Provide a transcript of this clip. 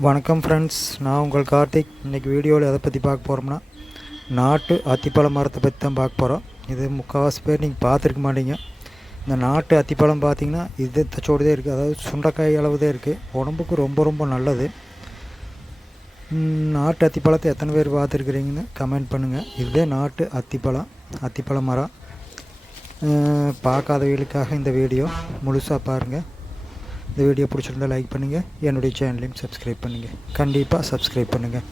வணக்கம் ஃப்ரெண்ட்ஸ் நான் உங்கள் கார்த்திக். இன்றைக்கி வீடியோவில் எதை பற்றி பார்க்க போகிறோம்னா நாட்டு அத்திப்பழ மரத்தை பற்றி தான் பார்க்க போகிறோம் இது முக்கால்வாசி பேர் நீங்கள் பார்த்துருக்க மாட்டீங்க. இந்த நாட்டு அத்திப்பழம் பார்த்தீங்கன்னா இது தச்சோடுதே இருக்குது அதாவது சுண்டைக்காய் அளவு தான் இருக்குது உடம்புக்கு ரொம்ப ரொம்ப நல்லது. நாட்டு அத்திப்பழத்தை எத்தனை பேர் பார்த்துருக்குறீங்கன்னு கமெண்ட் பண்ணுங்கள் இதுவே நாட்டு அத்திப்பழம் அத்திப்பழ மரம். பார்க்காதவர்களுக்காக இந்த வீடியோ முழுசாக பாருங்கள் இந்த வீடியோ பிடிச்சிருந்தா லைக் பண்ணுங்கள் என்னுடைய சேனலையும் சப்ஸ்கிரைப் பண்ணுங்கள் கண்டிப்பாக சப்ஸ்கிரைப் பண்ணுங்கள்